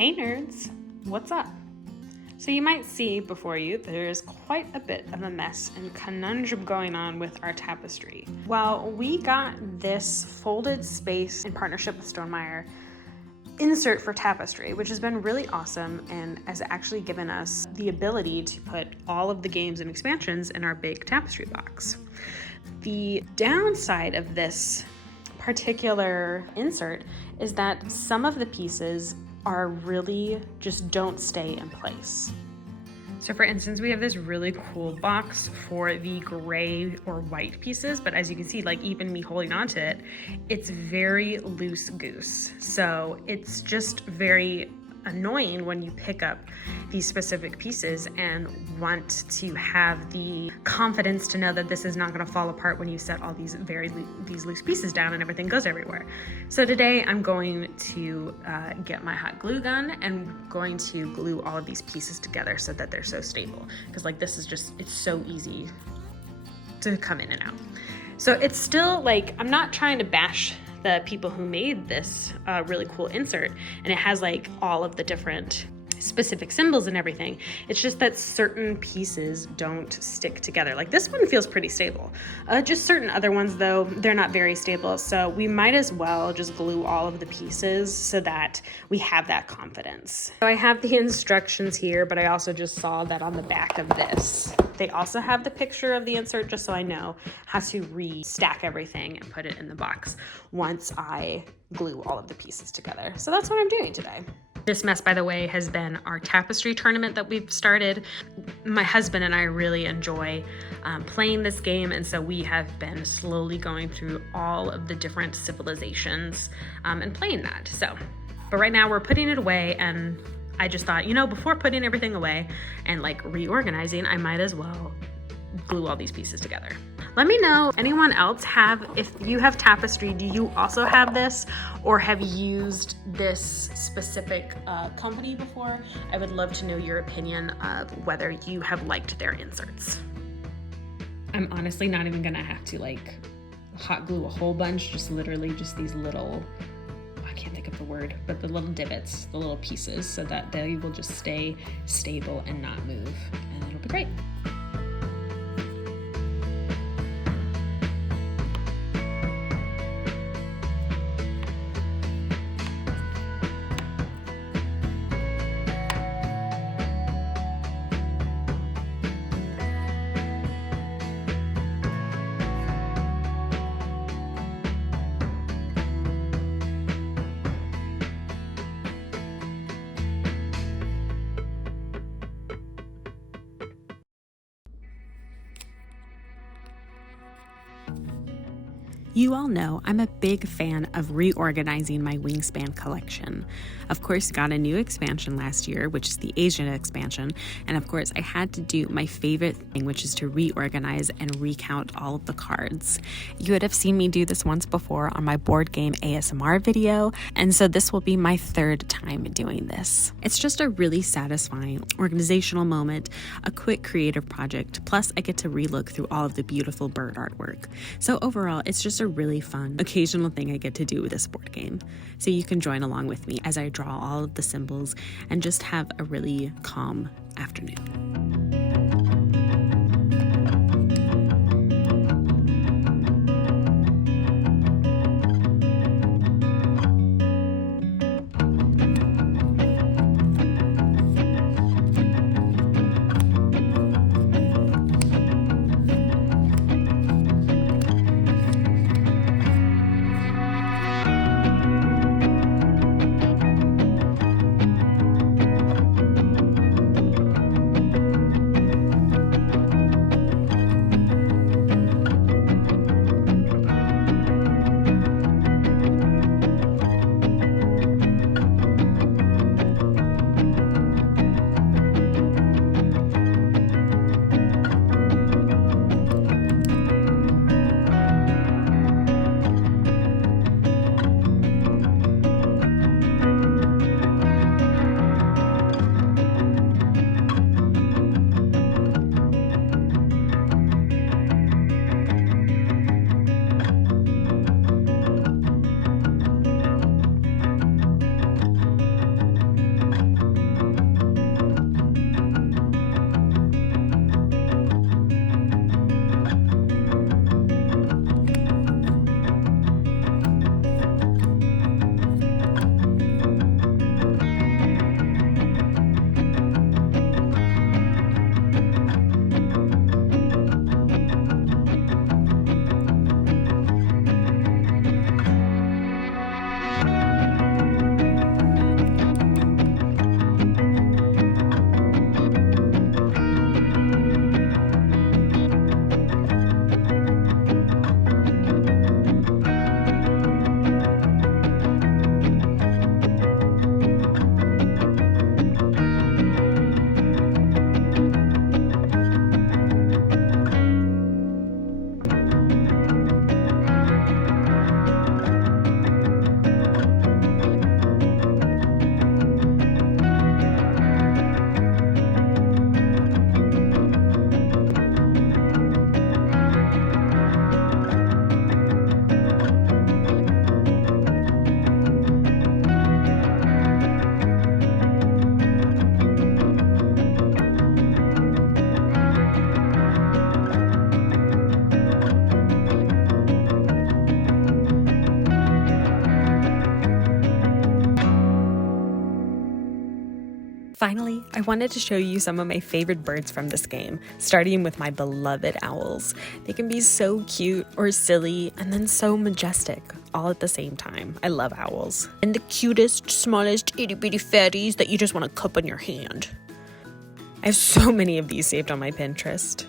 Hey nerds, what's up? So you might see before you there's quite a bit of a mess and conundrum going on with our tapestry. Well, we got this folded space in partnership with Stonemaier insert for tapestry, which has been really awesome and has actually given us the ability to put all of the games and expansions in our big tapestry box. The downside of this particular insert is that some of the pieces are really just don't stay in place. So for instance, we have this really cool box for the gray or white pieces, but as you can see, like even me holding onto it, it's very loose goose. So it's just very annoying when you pick up these specific pieces and want to have the confidence to know that this is not going to fall apart when you set all these these loose pieces down and everything goes everywhere. So today I'm going to get my hot glue gun and going to glue all of these pieces together so that they're so stable, because like this is just, it's so easy to come in and out. So it's still like, I'm not trying to bash the people who made this really cool insert, and it has like all of the different specific symbols and everything. It's just that certain pieces don't stick together. Like this one feels pretty stable. Just certain other ones though, they're not very stable. So we might as well just glue all of the pieces so that we have that confidence. So I have the instructions here, but I also just saw that on the back of this, they also have the picture of the insert just so I know how to restack everything and put it in the box once I glue all of the pieces together. So that's what I'm doing today. This mess, by the way, has been our tapestry tournament that we've started. My husband and I really enjoy playing this game, and so we have been slowly going through all of the different civilizations and playing that. So, but right now we're putting it away, and I just thought, you know, before putting everything away and like reorganizing, I might as well glue all these pieces together. Let me know, anyone else if you have tapestry, do you also have this, or have you used this specific company before? I would love to know your opinion of whether you have liked their inserts. I'm honestly not even gonna have to like hot glue a whole bunch, just literally just these little, I can't think of the word, but the little divots, the little pieces, so that they will just stay stable and not move, and it'll be great. You all know I'm a big fan of reorganizing my Wingspan collection. Of course, got a new expansion last year, which is the Asian expansion, and of course I had to do my favorite thing, which is to reorganize and recount all of the cards. You would have seen me do this once before on my board game ASMR video, and so this will be my third time doing this. It's just a really satisfying organizational moment, a quick creative project, plus I get to relook through all of the beautiful bird artwork. So overall, it's just a really fun occasional thing I get to do with this board game. So you can join along with me as I draw all of the symbols and just have a really calm afternoon. Finally, I wanted to show you some of my favorite birds from this game, starting with my beloved owls. They can be so cute or silly and then so majestic, all at the same time. I love owls. And the cutest, smallest, itty-bitty fatties that you just want to cup on your hand. I have so many of these saved on my Pinterest.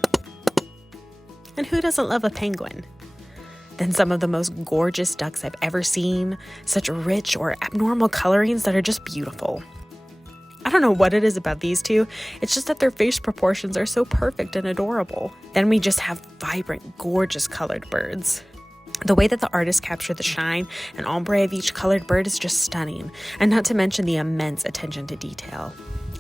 And who doesn't love a penguin? Then some of the most gorgeous ducks I've ever seen, such rich or abnormal colorings that are just beautiful. I don't know what it is about these two, it's just that their face proportions are so perfect and adorable. Then we just have vibrant, gorgeous colored birds. The way that the artists capture the shine and ombre of each colored bird is just stunning, and not to mention the immense attention to detail.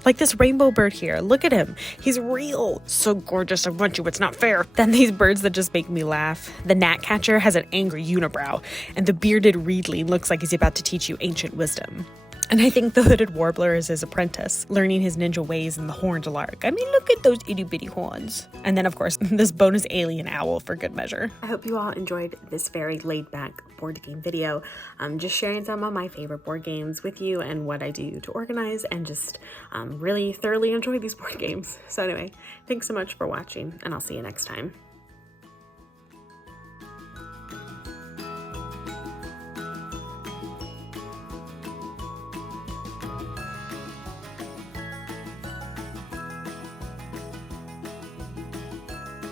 Like this rainbow bird here, look at him. He's real. So gorgeous, I want you, it's not fair. Then these birds that just make me laugh. The gnatcatcher has an angry unibrow, and the bearded reedling looks like he's about to teach you ancient wisdom. And I think the hooded warbler is his apprentice, learning his ninja ways in the horned lark. I mean, look at those itty bitty horns. And then, of course, this bonus alien owl for good measure. I hope you all enjoyed this very laid back board game video. Just sharing some of my favorite board games with you and what I do to organize and just really thoroughly enjoy these board games. So anyway, thanks so much for watching, and I'll see you next time.